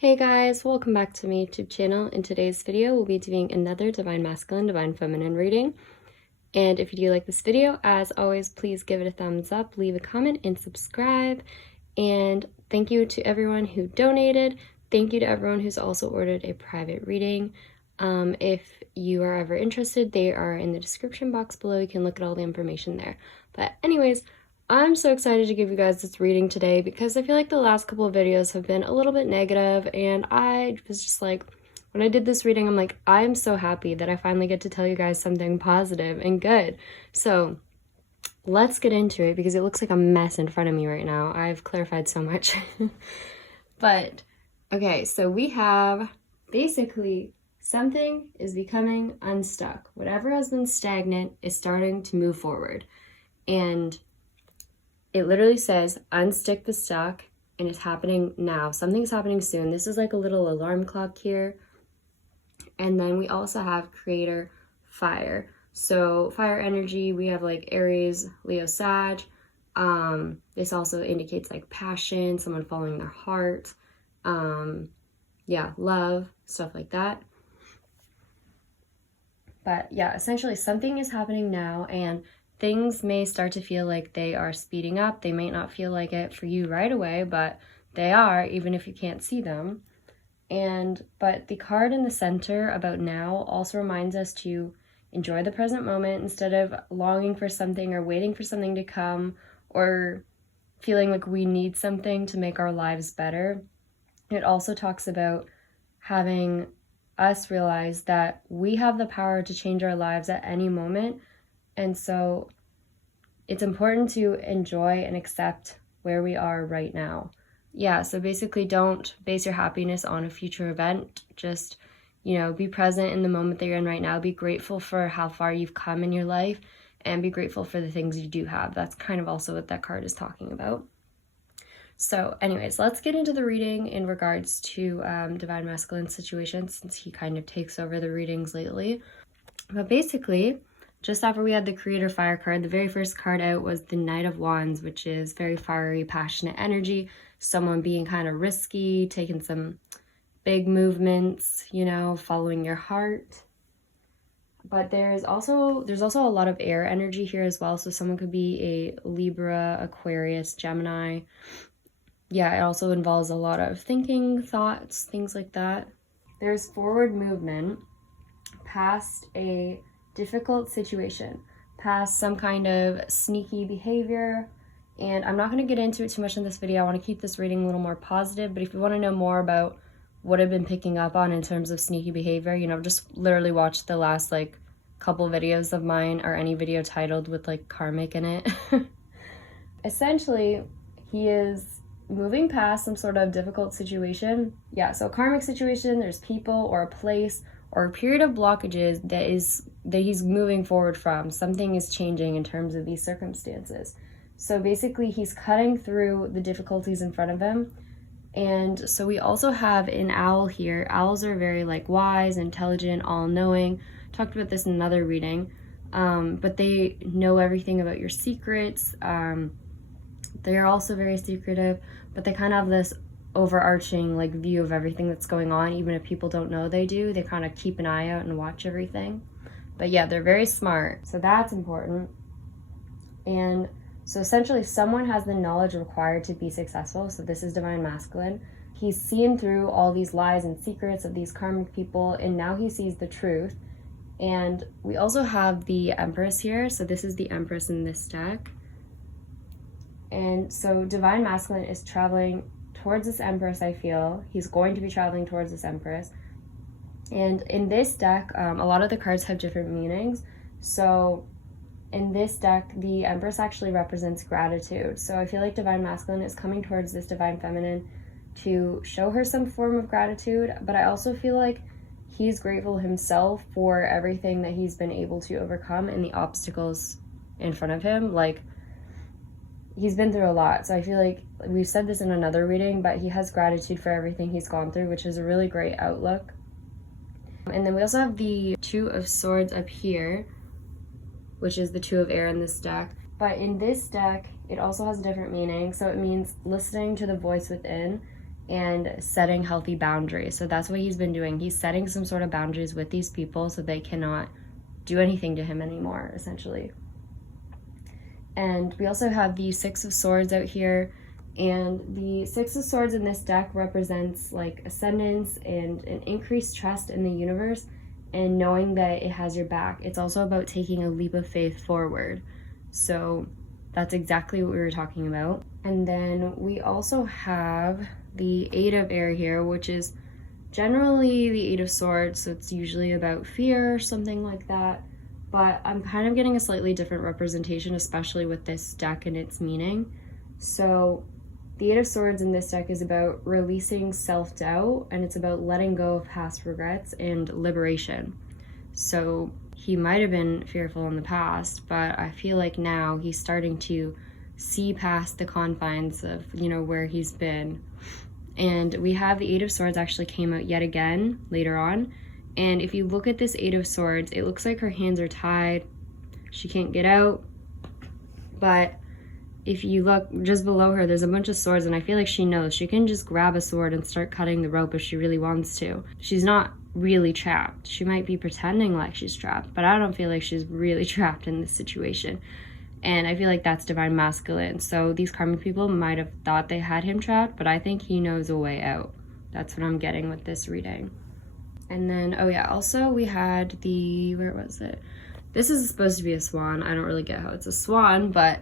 Hey guys, welcome back to my YouTube channel. In today's video, we'll be doing another Divine Masculine, Divine Feminine reading. And if you do like this video, as always, please give it a thumbs up, leave a comment, and subscribe. And thank you to everyone who donated. Thank you to everyone who's also ordered a private reading. If you are ever interested, they are in the description box below. You can look at all the information there. But anyways, I'm so excited to give you guys this reading today because I feel like the last couple of videos have been a little bit negative, and I was just like, when I did this reading, I'm like, I'm so happy that I finally get to tell you guys something positive and good. So let's get into it because it looks like a mess in front of me right now. I've clarified so much. But okay, so we have basically something is becoming unstuck. Whatever has been stagnant is starting to move forward. And it literally says, unstick the stuck, and it's happening now. Something's happening soon. This is like a little alarm clock here. And then we also have creator fire. So fire energy, we have like Aries, Leo, Sag. This also indicates like passion, someone following their heart. Yeah, love, stuff like that. But yeah, essentially something is happening now, and things may start to feel like they are speeding up. They may not feel like it for you right away, but they are, even if you can't see them. But the card in the center about now also reminds us to enjoy the present moment instead of longing for something or waiting for something to come or feeling like we need something to make our lives better. It also talks about having us realize that we have the power to change our lives at any moment. And so it's important to enjoy and accept where we are right now. Yeah, so basically don't base your happiness on a future event. Just, be present in the moment that you're in right now. Be grateful for how far you've come in your life and be grateful for the things you do have. That's kind of also what that card is talking about. So anyways, let's get into the reading in regards to Divine Masculine situation, since he kind of takes over the readings lately. But basically, just after we had the Creator Fire card, the very first card out was the Knight of Wands, which is very fiery, passionate energy, someone being kind of risky, taking some big movements, following your heart. But there's also a lot of air energy here as well, so someone could be a Libra, Aquarius, Gemini. Yeah, it also involves a lot of thinking, thoughts, things like that. There's forward movement past a difficult situation, past some kind of sneaky behavior. And I'm not going to get into it too much in this video. I want to keep this reading a little more positive, but if you want to know more about what I've been picking up on in terms of sneaky behavior, just literally watch the last couple videos of mine, or any video titled with KARMIC in it. Essentially, he is moving past some sort of difficult situation. Yeah, so a karmic situation, there's people or a place or a period of blockages that he's moving forward from. Something is changing in terms of these circumstances. So basically he's cutting through the difficulties in front of him. And so we also have an owl here. Owls are very wise, intelligent, all-knowing. Talked about this in another reading. But they know everything about your secrets. They're also very secretive, but they kind of have this overarching view of everything that's going on. Even if people don't know they do, they kind of keep an eye out and watch everything. But yeah, they're very smart, so that's important. And so essentially someone has the knowledge required to be successful. So this is Divine Masculine. He's seen through all these lies and secrets of these karmic people, and now he sees the truth. And we also have the Empress here. So this is the Empress in this deck. And so Divine Masculine is traveling towards this Empress, I feel. He's going to be traveling towards this Empress. And in this deck, a lot of the cards have different meanings. So in this deck, the Empress actually represents gratitude. So I feel like Divine Masculine is coming towards this Divine Feminine to show her some form of gratitude. But I also feel like he's grateful himself for everything that he's been able to overcome and the obstacles in front of him. He's been through a lot, so I feel like we've said this in another reading, but he has gratitude for everything he's gone through, which is a really great outlook. And then we also have the Two of Swords up here, which is the Two of Air in this deck. But in this deck, it also has a different meaning. So it means listening to the voice within and setting healthy boundaries. So that's what he's been doing. He's setting some sort of boundaries with these people so they cannot do anything to him anymore, essentially. And we also have the Six of Swords out here. And the Six of Swords in this deck represents like ascendance and an increased trust in the universe and knowing that it has your back. It's also about taking a leap of faith forward. So that's exactly what we were talking about. And then we also have the Eight of Air here, which is generally the Eight of Swords. So it's usually about fear or something like that. But I'm kind of getting a slightly different representation, especially with this deck and its meaning. So the Eight of Swords in this deck is about releasing self-doubt, and it's about letting go of past regrets and liberation. So he might have been fearful in the past, but I feel like now he's starting to see past the confines of, where he's been. And we have the Eight of Swords actually came out yet again later on. And if you look at this Eight of Swords, it looks like her hands are tied. She can't get out. But if you look just below her, there's a bunch of swords, and I feel like she knows she can just grab a sword and start cutting the rope if she really wants to. She's not really trapped. She might be pretending like she's trapped, but I don't feel like she's really trapped in this situation. And I feel like that's divine masculine. So these karmic people might have thought they had him trapped, but I think he knows a way out. That's what I'm getting with this reading. And then, oh yeah, also we had the, where was it? This is supposed to be a swan. I don't really get how it's a swan, but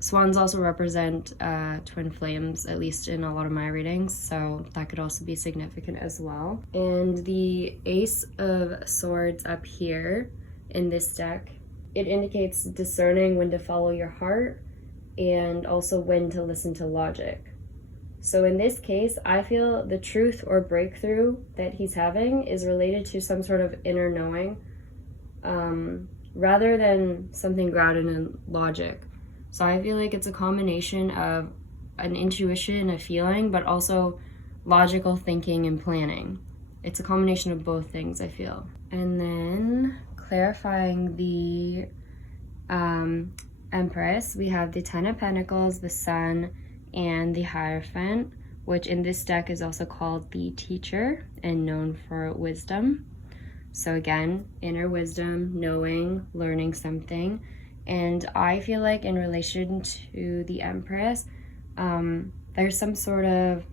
swans also represent twin flames, at least in a lot of my readings, so that could also be significant as well. And the Ace of Swords up here in this deck, it indicates discerning when to follow your heart and also when to listen to logic. So in this case, I feel the truth or breakthrough that he's having is related to some sort of inner knowing, rather than something grounded in logic. So I feel like it's a combination of an intuition, a feeling, but also logical thinking and planning. It's a combination of both things, I feel. And then clarifying the Empress, we have the Ten of Pentacles, the Sun, and the Hierophant, which in this deck is also called the Teacher and known for wisdom. So again, inner wisdom, knowing, learning something. And I feel like in relation to the Empress, there's some sort of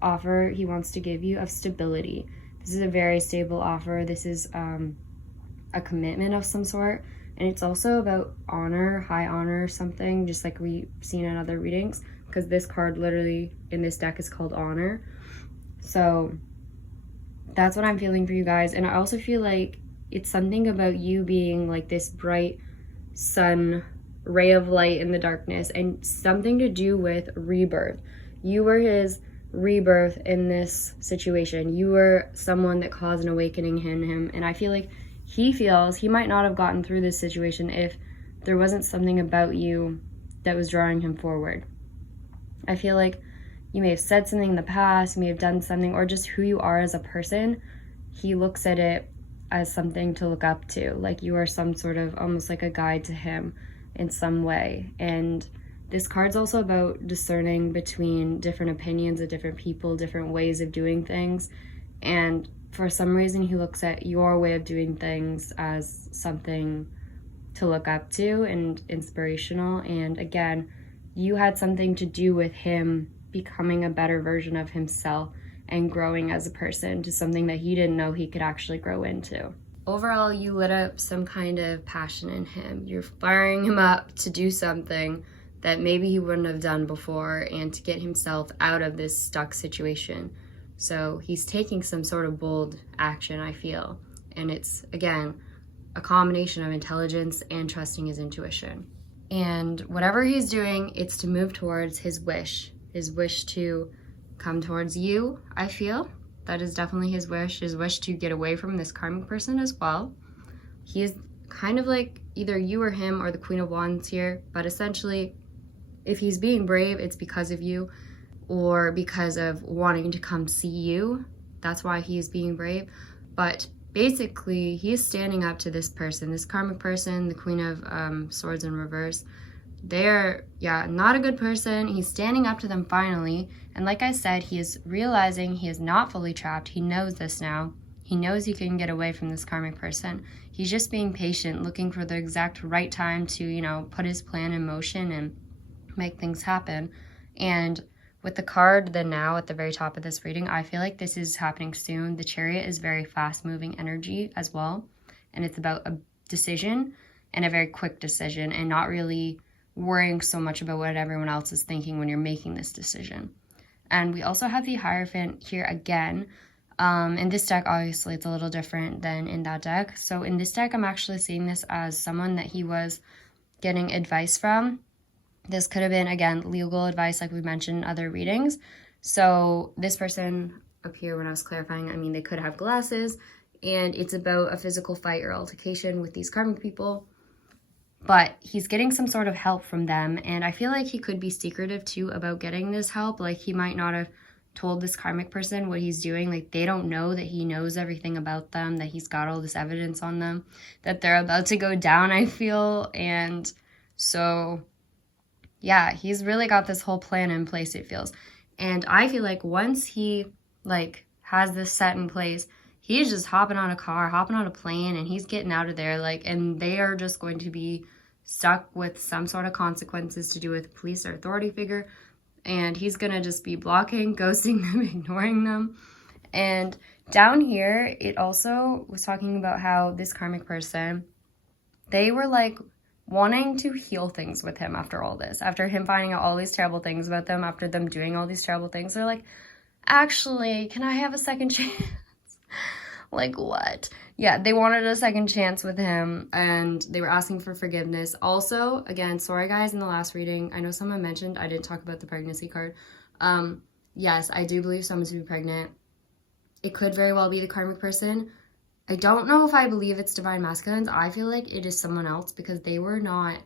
offer he wants to give you of stability. This is a very stable offer. This is a commitment of some sort. And it's also about honor, high honor, something, just like we've seen in other readings, because this card literally in this deck is called Honor. So that's what I'm feeling for you guys. And I also feel like it's something about you being like this bright sun ray of light in the darkness, and something to do with rebirth. You were his rebirth in this situation. You were someone that caused an awakening in him, and I feel like he feels he might not have gotten through this situation if there wasn't something about you that was drawing him forward. I feel like you may have said something in the past, you may have done something, or just who you are as a person. He looks at it as something to look up to, like you are some sort of almost like a guide to him in some way. And this card's also about discerning between different opinions of different people, different ways of doing things. And for some reason, he looks at your way of doing things as something to look up to and inspirational. And again, you had something to do with him becoming a better version of himself and growing as a person to something that he didn't know he could actually grow into. Overall, you lit up some kind of passion in him. You're firing him up to do something that maybe he wouldn't have done before and to get himself out of this stuck situation. So he's taking some sort of bold action, I feel. And it's, again, a combination of intelligence and trusting his intuition. And whatever he's doing, it's to move towards his wish to come towards you, I feel. That is definitely his wish to get away from this karmic person as well. He is kind of like either you or him or the Queen of Wands here, but essentially, if he's being brave, it's because of you or because of wanting to come see you. That's why he is being brave. But basically, he is standing up to this person, this karmic person, the Queen of Swords in reverse, they're, not a good person. He's standing up to them finally. And like I said, he is realizing he is not fully trapped. He knows this now. He knows he can get away from this karmic person. He's just being patient, looking for the exact right time to, put his plan in motion and make things happen. And with the card, the Now, at the very top of this reading, I feel like this is happening soon. The Chariot is very fast-moving energy as well. And it's about a decision, and a very quick decision, and not really worrying so much about what everyone else is thinking when you're making this decision. And we also have the Hierophant here again. In this deck, obviously, it's a little different than in that deck. So in this deck, I'm actually seeing this as someone that he was getting advice from. This could have been, again, legal advice like we mentioned in other readings. So this person up here, when I was clarifying, I mean, they could have glasses, and it's about a physical fight or altercation with these karmic people. But he's getting some sort of help from them, and I feel like he could be secretive too about getting this help. Like, he might not have told this karmic person what he's doing. Like, they don't know that he knows everything about them, that he's got all this evidence on them, that they're about to go down, I feel. And so, yeah, he's really got this whole plan in place, it feels. And I feel like once he, has this set in place, he's just hopping on a car, hopping on a plane, and he's getting out of there, and they are just going to be stuck with some sort of consequences to do with police or authority figure, and he's gonna just be blocking, ghosting them, ignoring them. And down here, it also was talking about how this karmic person, they were wanting to heal things with him after all this, after him finding out all these terrible things about them, after them doing all these terrible things. They're like, actually, can I have a second chance? What? Yeah, they wanted a second chance with him, and they were asking for forgiveness. Also, again, sorry guys, in the last reading, I know someone mentioned I didn't talk about the pregnancy card. Yes, I do believe someone to be pregnant. It could very well be the karmic person. I don't know if I believe it's divine masculines. I feel like it is someone else, because they were not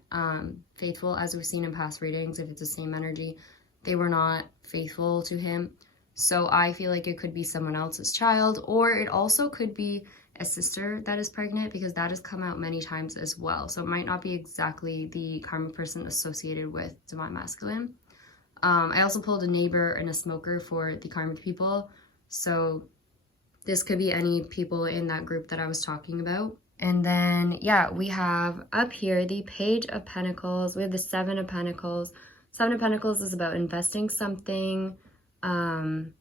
faithful, as we've seen in past readings. If it's the same energy, they were not faithful to him. So I feel like it could be someone else's child, or it also could be a sister that is pregnant, because that has come out many times as well. So it might not be exactly the karmic person associated with divine masculine. I also pulled a neighbor and a smoker for the karmic people. So this could be any people in that group that I was talking about. And then, we have up here the Page of Pentacles. We have the Seven of Pentacles. Seven of Pentacles is about investing something. And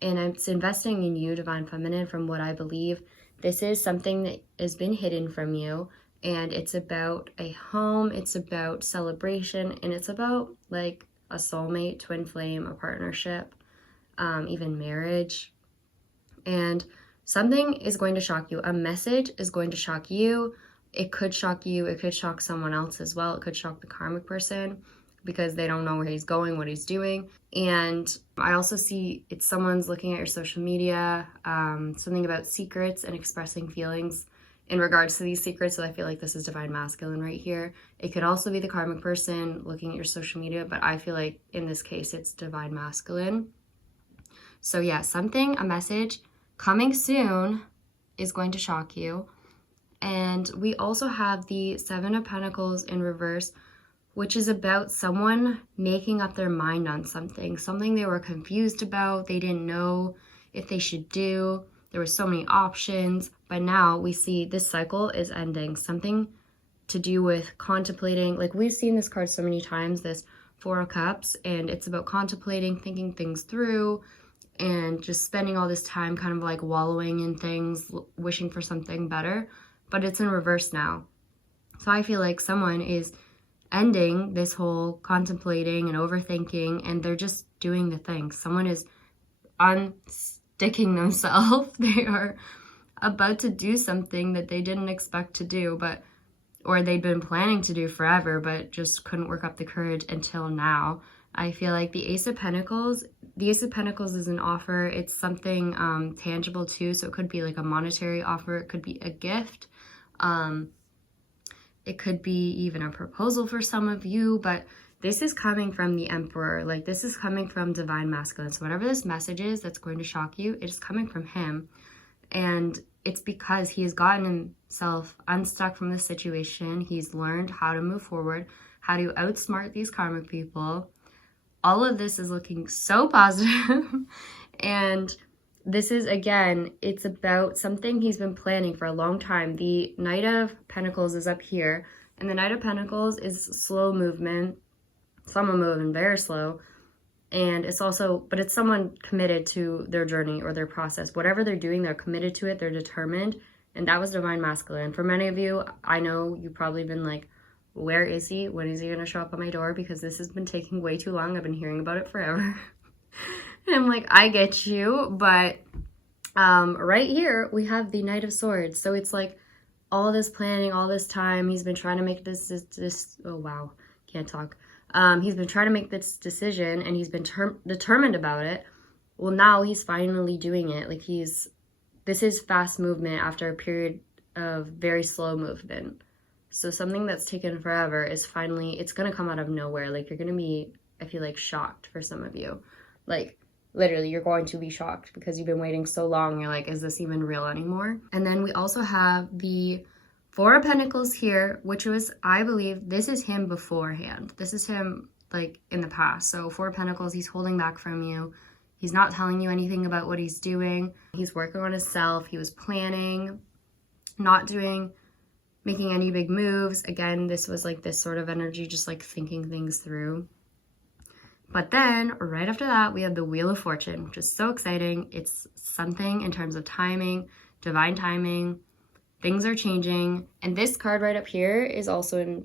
it's investing in you, Divine Feminine, from what I believe. This is something that has been hidden from you, and it's about a home, it's about celebration, and it's about a soulmate, twin flame, a partnership, even marriage. And something is going to shock you. A message is going to shock you. It could shock you. It could shock someone else as well. It could shock the karmic person, because they don't know where he's going, what he's doing. And I also see it's someone's looking at your social media, something about secrets and expressing feelings in regards to these secrets. So I feel like this is divine masculine right here. It could also be the karmic person looking at your social media, but I feel like in this case, it's divine masculine. So yeah, a message coming soon is going to shock you. And we also have the Seven of Pentacles in reverse, which is about someone making up their mind on something they were confused about. They didn't know if they should do. There were so many options, but now we see this cycle is ending. Something to do with contemplating. We've seen this card so many times, this Four of Cups, and it's about contemplating, thinking things through, and just spending all this time kind of wallowing in things, wishing for something better, but it's in reverse now. So I feel like someone is ending this whole contemplating and overthinking, and they're just doing the thing. Someone is unsticking themselves. They are about to do something that they didn't expect to do, or they'd been planning to do forever, but just couldn't work up the courage until now. I feel like the Ace of Pentacles is an offer. It's something tangible too, so it could be a monetary offer. It could be a gift. It could be even a proposal for some of you, but this is coming from the Emperor. This is coming from divine masculine. So whatever this message is that's going to shock you, it is coming from him. And it's because he has gotten himself unstuck from this situation. He's learned how to move forward, how to outsmart these karmic people. All of this is looking so positive. And this is, again, it's about something he's been planning for a long time. The Knight of Pentacles is up here, and the Knight of Pentacles is slow movement. Someone moving very slow. And it's also, but it's someone committed to their journey or their process. Whatever they're doing, they're committed to it, they're determined. And that was Divine Masculine. For many of you, I know you've probably been like, where is he? When is he going to show up at my door? Because this has been taking way too long. I've been hearing about it forever. And I'm like, I get you. But right here, we have the Knight of Swords. So it's like all this planning, all this time. He's been trying to make this oh, wow. Can't talk. He's been trying to make this decision, and he's been determined about it. Well, now he's finally doing it. Like this is fast movement after a period of very slow movement. So something that's taken forever is finally, it's going to come out of nowhere. Like, you're going to be, I feel like, shocked for some of you. Like, literally, you're going to be shocked because you've been waiting so long. You're like, is this even real anymore? And then we also have the Four of Pentacles here, which was, I believe, this is him beforehand. This is him, like, in the past. So Four of Pentacles, he's holding back from you. He's not telling you anything about what he's doing. He's working on himself. He was planning, not making any big moves. Again, this was like this sort of energy, just like thinking things through. But then right after that, we have the Wheel of Fortune, which is so exciting. It's something in terms of timing, divine timing. Things are changing. And this card right up here is also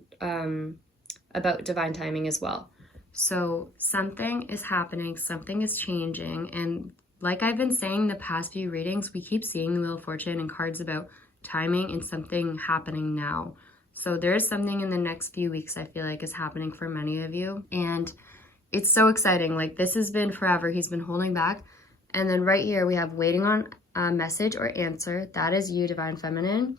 about divine timing as well. So something is happening, something is changing. And like I've been saying the past few readings, we keep seeing the Wheel of Fortune and cards about timing and something happening now. So there is something in the next few weeks I feel like is happening for many of you. And it's so exciting. Like, this has been forever. He's been holding back. And then right here we have waiting on a message or answer. That is you, Divine Feminine.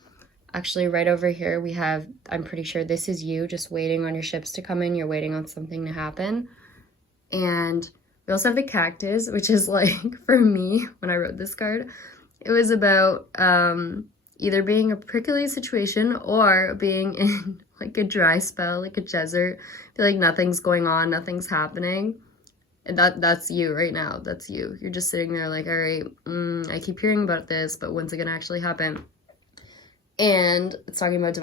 Actually, right over here we have, I'm pretty sure this is you, just waiting on your ships to come in. You're waiting on something to happen. And we also have the Cactus, which is like, for me, when I wrote this card, it was about either being a prickly situation or being in like a dry spell, like a desert. I feel like nothing's going on, nothing's happening. And that's you right now. That's you. You're just sitting there like, all right, I keep hearing about this, but when's it gonna actually happen? And it's talking about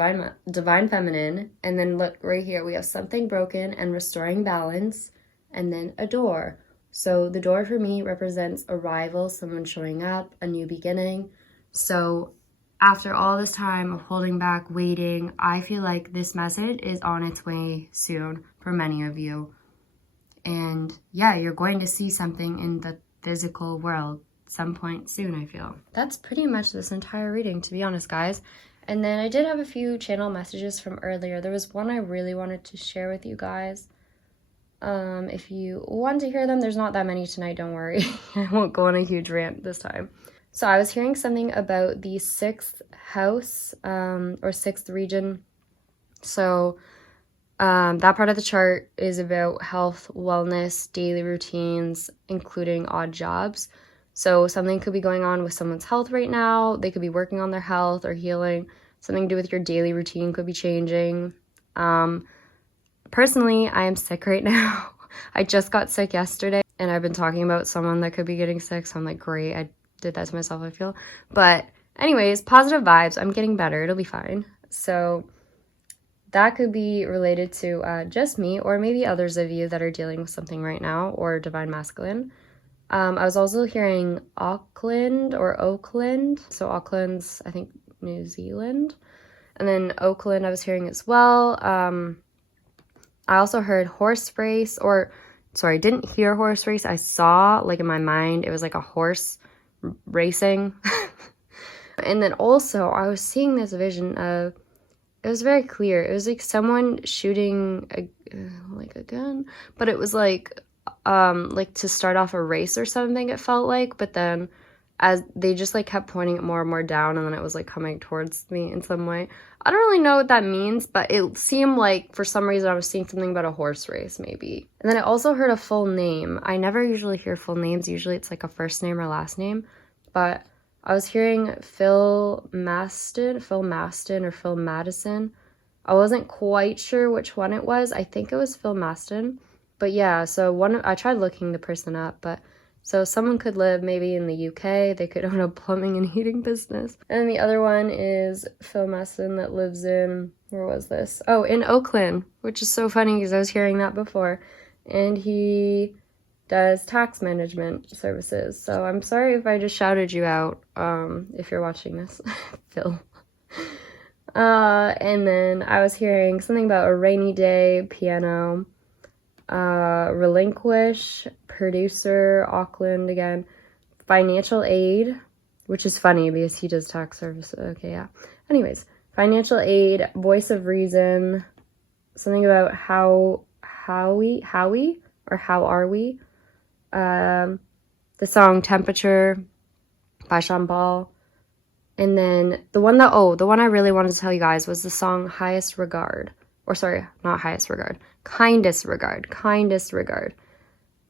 divine feminine. And then look right here, we have something broken and restoring balance, and then a door. So the door for me represents arrival, someone showing up, a new beginning. So after all this time of holding back, waiting, I feel like this message is on its way soon for many of you. And yeah, you're going to see something in the physical world some point soon, I feel. That's pretty much this entire reading, to be honest, guys. And then I did have a few channel messages from earlier. There was one I really wanted to share with you guys. If you want to hear them, there's not that many tonight, don't worry. I won't go on a huge rant this time. So I was hearing something about the 6th house, or 6th region. So that part of the chart is about health, wellness, daily routines, including odd jobs. So something could be going on with someone's health right now. They could be working on their health or healing. Something to do with your daily routine could be changing. Personally, I am sick right now. I just got sick yesterday, and I've been talking about someone that could be getting sick. So I'm like, great, I did that to myself, I feel. But anyways, positive vibes. I'm getting better. It'll be fine. So that could be related to just me, or maybe others of you that are dealing with something right now, or divine masculine. I was also hearing Auckland or Oakland. So Auckland's, I think, New Zealand. And then Oakland I was hearing as well. I also heard horse race, or sorry, didn't hear horse race. I saw, like, in my mind, it was like a horse racing. And then also I was seeing this vision of, it was very clear. It was like someone shooting a gun, but it was like to start off a race or something, it felt like. But then as they just like kept pointing it more and more down, and then it was like coming towards me in some way. I don't really know what that means, but it seemed like for some reason I was seeing something about a horse race maybe. And then I also heard a full name. I never usually hear full names. Usually it's like a first name or last name. But I was hearing Phil Maston or Phil Madison. I wasn't quite sure which one it was. I think it was Phil Maston. But yeah, so I tried looking the person up, but so someone could live maybe in the UK, they could own a plumbing and heating business. And the other one is Phil Maston that lives in, where was this? Oh, in Oakland, which is so funny because I was hearing that before. And he does tax management services. So I'm sorry if I just shouted you out, if you're watching this, Phil. And then I was hearing something about a rainy day, piano, relinquish, producer, Auckland again, financial aid, which is funny because he does tax services. Okay, yeah. Anyways, financial aid, voice of reason, something about how are we, the song Temperature by Sean Paul. And then the one I really wanted to tell you guys was the song Highest Regard. Or sorry, not Highest Regard. Kindest Regard.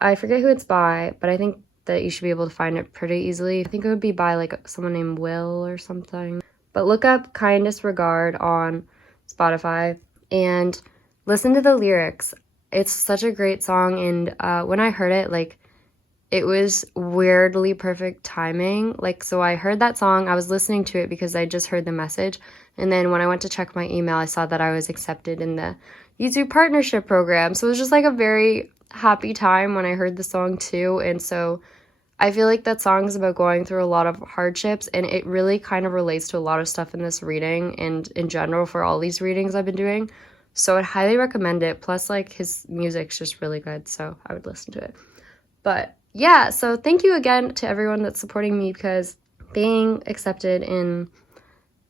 I forget who it's by, but I think that you should be able to find it pretty easily. I think it would be by like someone named Will or something. But look up Kindest Regard on Spotify and listen to the lyrics. It's such a great song, and when I heard it, like, it was weirdly perfect timing. Like, so I heard that song, I was listening to it because I just heard the message, and then when I went to check my email, I saw that I was accepted in the YouTube partnership program. So it was just like a very happy time when I heard the song too. And so I feel like that song is about going through a lot of hardships, and it really kind of relates to a lot of stuff in this reading and in general for all these readings I've been doing. So I'd highly recommend it. Plus, like, his music's just really good, so I would listen to it. But yeah, so thank you again to everyone that's supporting me, because being accepted in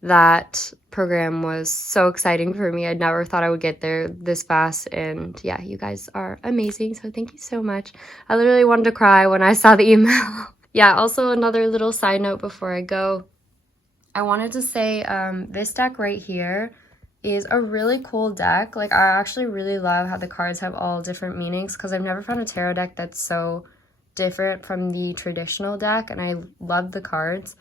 that program was so exciting for me. I never thought I would get there this fast, and yeah, you guys are amazing, so thank you so much. I literally wanted to cry when I saw the email. Yeah, also another little side note before I go, I wanted to say this deck right here is a really cool deck. Like, I actually really love how the cards have all different meanings, because I've never found a tarot deck that's so different from the traditional deck, and I love the cards.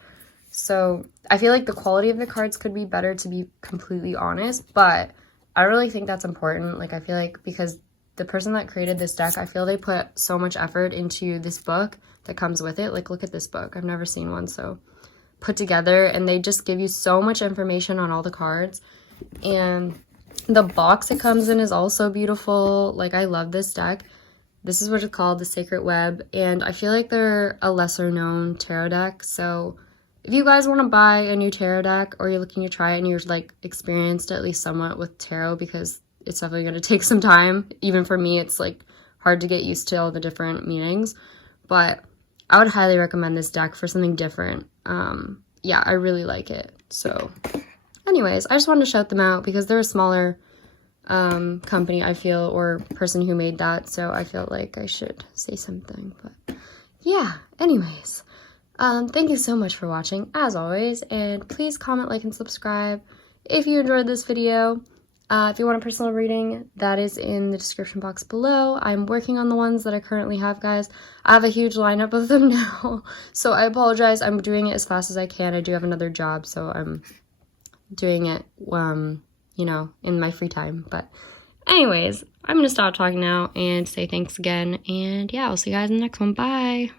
So I feel like the quality of the cards could be better, to be completely honest, but I really think that's important. Like, I feel like because the person that created this deck, I feel they put so much effort into this book that comes with it. Like, look at this book. I've never seen one so put together, and they just give you so much information on all the cards. And the box it comes in is also beautiful. Like, I love this deck. This is what it's called, the Sacred Web, and I feel like they're a lesser known tarot deck. So if you guys want to buy a new tarot deck, or you're looking to try it and you're like experienced at least somewhat with tarot, because it's definitely going to take some time. Even for me, it's like hard to get used to all the different meanings, but I would highly recommend this deck for something different. Yeah, I really like it. So anyways, I just wanted to shout them out because they're a smaller company, I feel, or person who made that, so I felt like I should say something. But yeah, anyways, thank you so much for watching, as always, and please comment, like, and subscribe if you enjoyed this video. If you want a personal reading, that is in the description box below. I'm working on the ones that I currently have, guys. I have a huge lineup of them now, so I apologize. I'm doing it as fast as I can. I do have another job, so I'm doing it you know, in my free time. But anyways, I'm gonna stop talking now and say thanks again, and yeah, I'll see you guys in the next one. Bye.